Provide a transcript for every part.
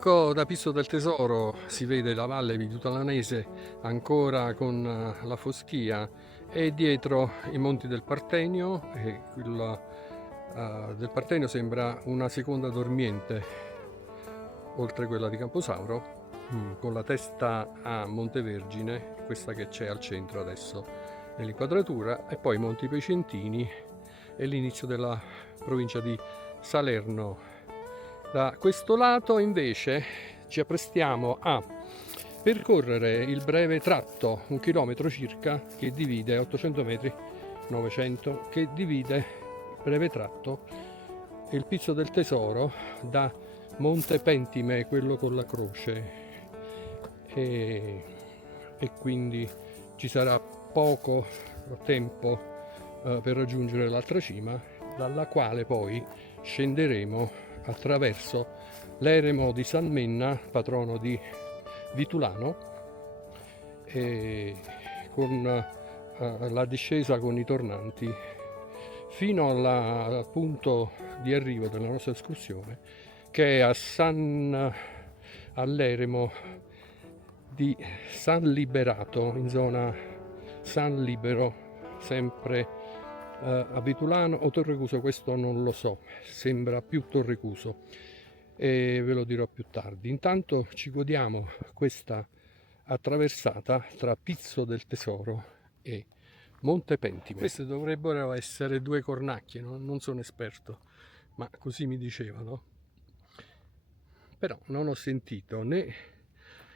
Ecco, da Pisso del Tesoro si vede la valle Vitulanese ancora con la foschia e dietro i monti del Partenio, e quella del Partenio sembra una seconda dormiente oltre quella di Camposauro, con la testa a Montevergine, questa che c'è al centro adesso nell'inquadratura, e poi Monti Pecentini e l'inizio della provincia di Salerno. Da questo lato invece ci apprestiamo a percorrere il breve tratto, 1 chilometro circa, che divide 800 metri, 900, che divide il breve tratto il Pizzo del Tesoro da Monte Pentime, quello con la croce, e quindi ci sarà poco tempo per raggiungere l'altra cima, dalla quale poi scenderemo attraverso l'eremo di San Menna, patrono di Vitulano, e con la discesa con i tornanti fino al punto di arrivo della nostra escursione, che è all'eremo di San Liberato, in zona San Libero, sempre a Vitulano o Torrecuso, questo non lo so, sembra più Torrecuso e ve lo dirò più tardi. Intanto ci godiamo questa attraversata tra Pizzo del Tesoro e Monte Pentime. Queste dovrebbero essere 2 cornacchie, no? Non sono esperto, ma così mi dicevano. Però non ho sentito né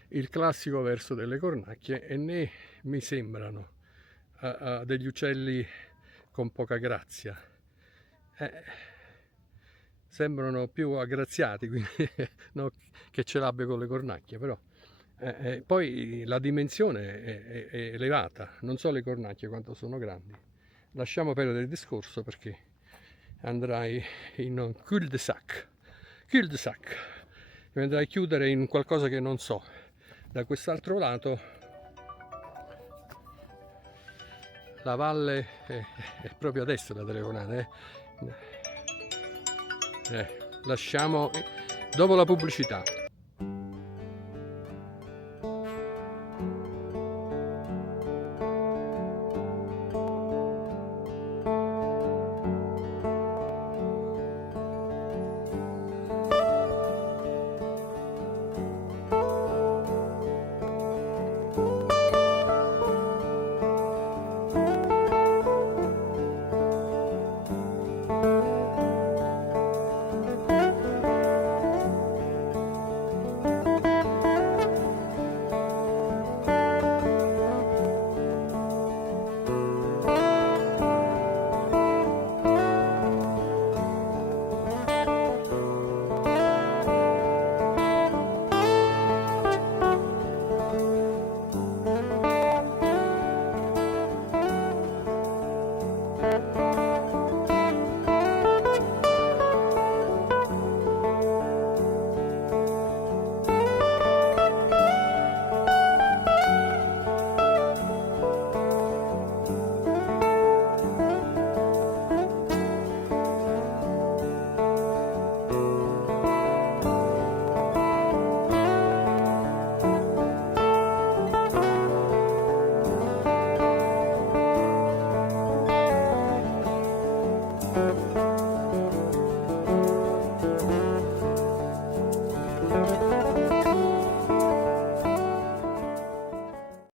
il classico verso delle cornacchie e né mi sembrano degli uccelli con poca grazia. Sembrano più aggraziati, quindi, no, che ce l'abbia con le cornacchie, però poi la dimensione è elevata, non so le cornacchie quanto sono grandi. Lasciamo perdere il discorso perché andrai in un cul-de-sac, mi andrai a chiudere in qualcosa che non so. Da quest'altro lato la valle è proprio a destra la telefonata, lasciamo dopo la pubblicità.